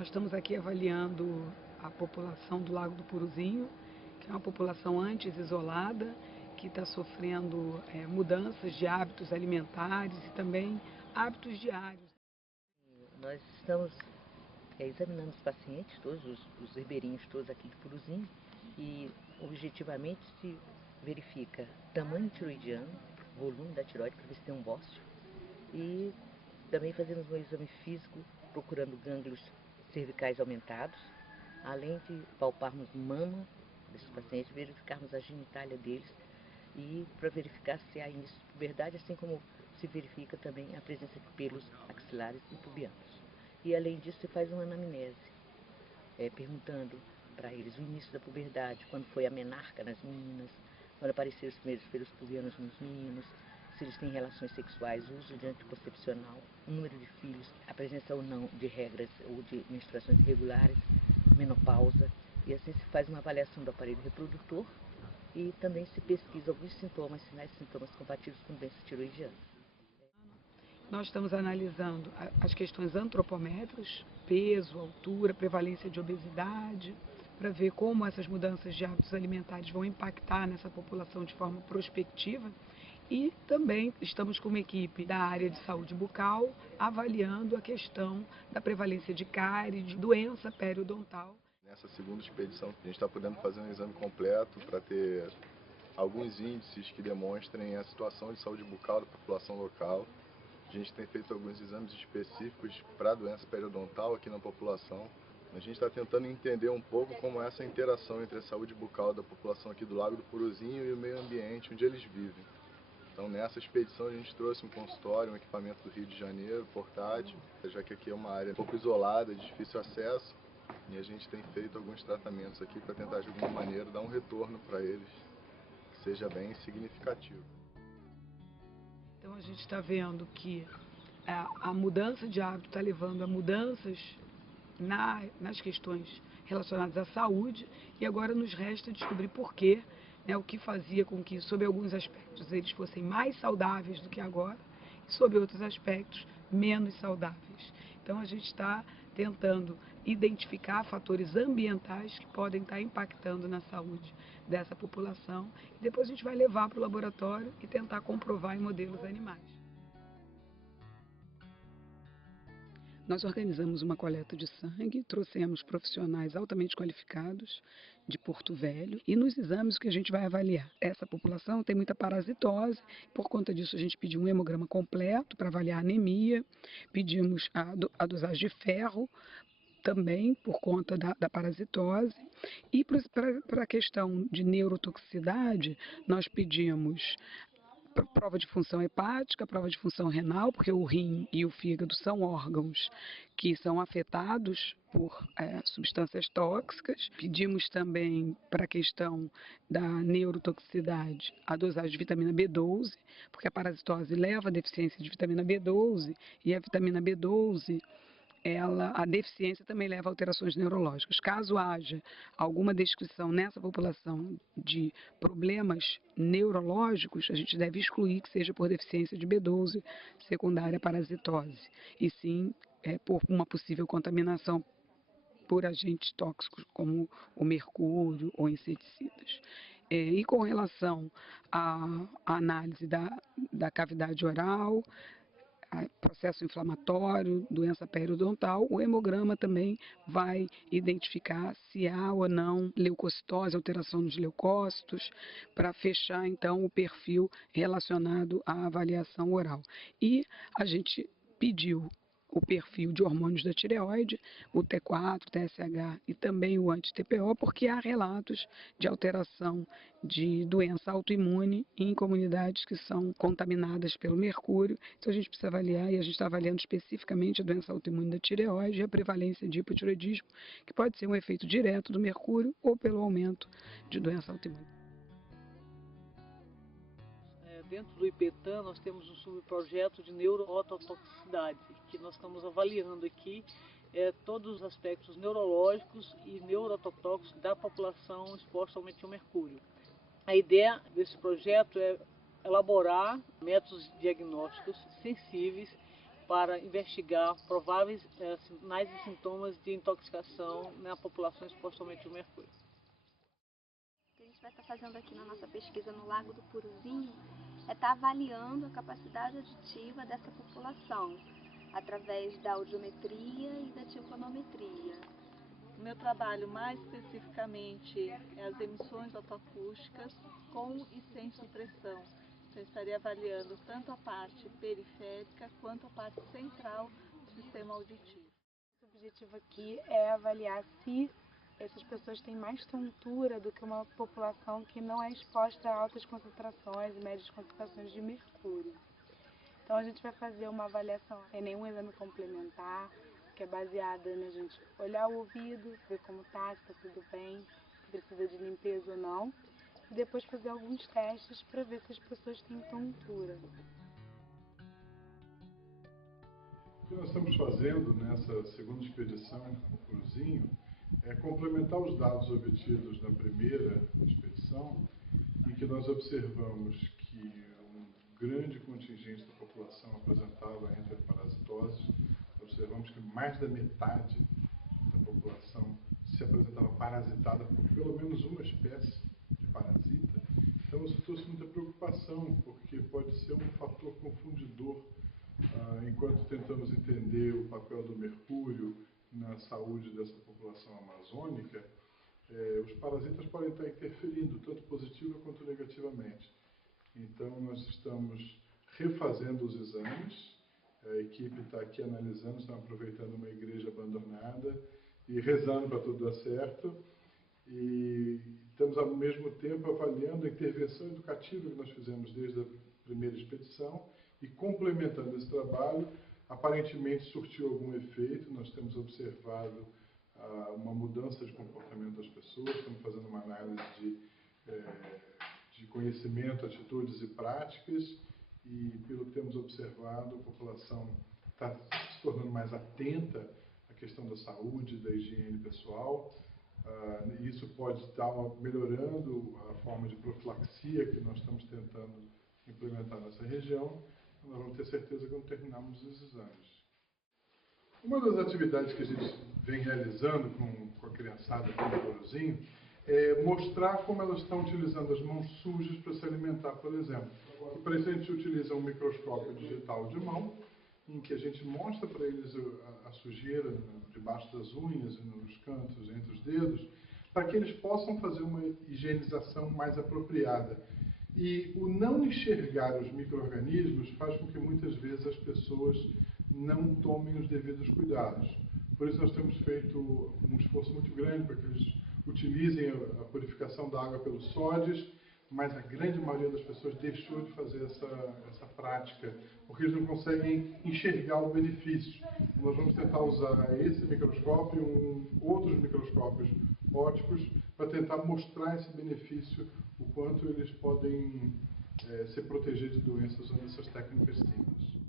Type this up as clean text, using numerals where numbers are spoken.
Nós estamos aqui avaliando a população do Lago do Puruzinho, que é uma população antes isolada, que está sofrendo mudanças de hábitos alimentares e também hábitos diários. Nós estamos examinando os pacientes, todos os ribeirinhos todos aqui de Puruzinho, e objetivamente se verifica tamanho tiroidiano, volume da tireoide para ver se tem um bócio, e também fazemos um exame físico procurando gânglios cervicais aumentados, além de palparmos mama desses pacientes, verificarmos a genitália deles e para verificar se há início de puberdade, assim como se verifica também a presença de pelos axilares e pubianos. E além disso se faz uma anamnese, perguntando para eles o início da puberdade, quando foi a menarca nas meninas, quando apareceram os primeiros pelos pubianos nos meninos, se eles têm relações sexuais, uso de anticoncepcional, o número de filhos, a presença ou não de regras ou de menstruações irregulares, menopausa, e assim se faz uma avaliação do aparelho reprodutor e também se pesquisa alguns sintomas, sinais e sintomas compatíveis com doença tiroidiana. Nós estamos analisando as questões antropométricas, peso, altura, prevalência de obesidade, para ver como essas mudanças de hábitos alimentares vão impactar nessa população de forma prospectiva. E também estamos com uma equipe da área de saúde bucal avaliando a questão da prevalência de cárie, de doença periodontal. Nessa segunda expedição, a gente está podendo fazer um exame completo para ter alguns índices que demonstrem a situação de saúde bucal da população local. A gente tem feito alguns exames específicos para a doença periodontal aqui na população. A gente está tentando entender um pouco como é essa interação entre a saúde bucal da população aqui do Lago do Puruzinho e o meio ambiente onde eles vivem. Então, nessa expedição a gente trouxe um consultório, um equipamento do Rio de Janeiro, portátil, já que aqui é uma área um pouco isolada, de difícil acesso, e a gente tem feito alguns tratamentos aqui para tentar de alguma maneira dar um retorno para eles que seja bem significativo. Então a gente está vendo que a mudança de hábito está levando a mudanças nas questões relacionadas à saúde, e agora nos resta descobrir por quê, o que fazia com que, sob alguns aspectos, eles fossem mais saudáveis do que agora, e sob outros aspectos, menos saudáveis. Então a gente está tentando identificar fatores ambientais que podem estar impactando na saúde dessa população, e depois a gente vai levar para o laboratório e tentar comprovar em modelos animais. Nós organizamos uma coleta de sangue, trouxemos profissionais altamente qualificados de Porto Velho, e nos exames o que a gente vai avaliar? Essa população tem muita parasitose, por conta disso a gente pediu um hemograma completo para avaliar a anemia, pedimos a dosagem de ferro, também por conta da parasitose, e para a questão de neurotoxicidade nós pedimos prova de função hepática, prova de função renal, porque o rim e o fígado são órgãos que são afetados por substâncias tóxicas. Pedimos também, para a questão da neurotoxicidade, a dosagem de vitamina B12, porque a parasitose leva a deficiência de vitamina B12, e a vitamina B12, a deficiência também leva a alterações neurológicas. Caso haja alguma descrição nessa população de problemas neurológicos, a gente deve excluir que seja por deficiência de B12 secundária à parasitose, e sim por uma possível contaminação por agentes tóxicos como o mercúrio ou inseticidas. E com relação à análise da cavidade oral, processo inflamatório, doença periodontal, o hemograma também vai identificar se há ou não leucocitose, alteração dos leucócitos, para fechar então o perfil relacionado à avaliação oral. E a gente pediu o perfil de hormônios da tireoide, o T4, TSH e também o anti-TPO, porque há relatos de alteração de doença autoimune em comunidades que são contaminadas pelo mercúrio. Então a gente precisa avaliar, e a gente está avaliando especificamente a doença autoimune da tireoide e a prevalência de hipotireoidismo, que pode ser um efeito direto do mercúrio ou pelo aumento de doença autoimune. Dentro do IPETAN nós temos um subprojeto de neuroototoxicidade, que nós estamos avaliando aqui todos os aspectos neurológicos e neurototóxicos da população exposta ao metilmercúrio. A ideia desse projeto é elaborar métodos diagnósticos sensíveis para investigar prováveis sinais e sintomas de intoxicação na população exposta ao metil mercúrio. O que a gente vai estar fazendo aqui na nossa pesquisa no Lago do Puruzinho é estar avaliando a capacidade auditiva dessa população, através da audiometria e da timpanometria. O meu trabalho mais especificamente é as emissões otoacústicas com e sem supressão. Então, eu estaria avaliando tanto a parte periférica quanto a parte central do sistema auditivo. O objetivo aqui é avaliar se essas pessoas têm mais tontura do que uma população que não é exposta a altas concentrações e médias concentrações de mercúrio. Então a gente vai fazer uma avaliação sem nenhum exame complementar, que é baseada na gente olhar o ouvido, ver como está, se está tudo bem, se precisa de limpeza ou não, e depois fazer alguns testes para ver se as pessoas têm tontura. O que nós estamos fazendo nessa segunda expedição ao Puruzinho é complementar os dados obtidos na primeira expedição, em que nós observamos que um grande contingente da população apresentava enteroparasitose. Observamos que mais da metade da população se apresentava parasitada por pelo menos uma espécie de parasita. Então isso trouxe muita preocupação, porque pode ser um fator confundidor enquanto tentamos entender o papel do mercúrio na saúde dessa população amazônica. Os parasitas podem estar interferindo, tanto positiva quanto negativamente. Então, nós estamos refazendo os exames, a equipe está aqui analisando, estamos aproveitando uma igreja abandonada e rezando para tudo dar certo. E estamos, ao mesmo tempo, avaliando a intervenção educativa que nós fizemos desde a primeira expedição e complementando esse trabalho. Aparentemente surtiu algum efeito, nós temos observado uma mudança de comportamento das pessoas, estamos fazendo uma análise de conhecimento, atitudes e práticas, e pelo que temos observado, a população está se tornando mais atenta à questão da saúde, da higiene pessoal. Isso pode estar melhorando a forma de profilaxia que nós estamos tentando implementar nessa região. Nós vamos ter certeza quando terminarmos os exames. Uma das atividades que a gente vem realizando com a criançada aqui no Puruzinho é mostrar como elas estão utilizando as mãos sujas para se alimentar, por exemplo. E para isso a gente utiliza um microscópio digital de mão, em que a gente mostra para eles a sujeira debaixo das unhas, nos cantos, entre os dedos, para que eles possam fazer uma higienização mais apropriada. E o não enxergar os micro-organismos faz com que muitas vezes as pessoas não tomem os devidos cuidados. Por isso nós temos feito um esforço muito grande para que eles utilizem a purificação da água pelos sódios, mas a grande maioria das pessoas deixou de fazer essa prática, porque eles não conseguem enxergar o benefício. Nós vamos tentar usar esse microscópio e outros microscópios ópticos para tentar mostrar esse benefício, o quanto eles podem se proteger de doenças usando essas técnicas simples.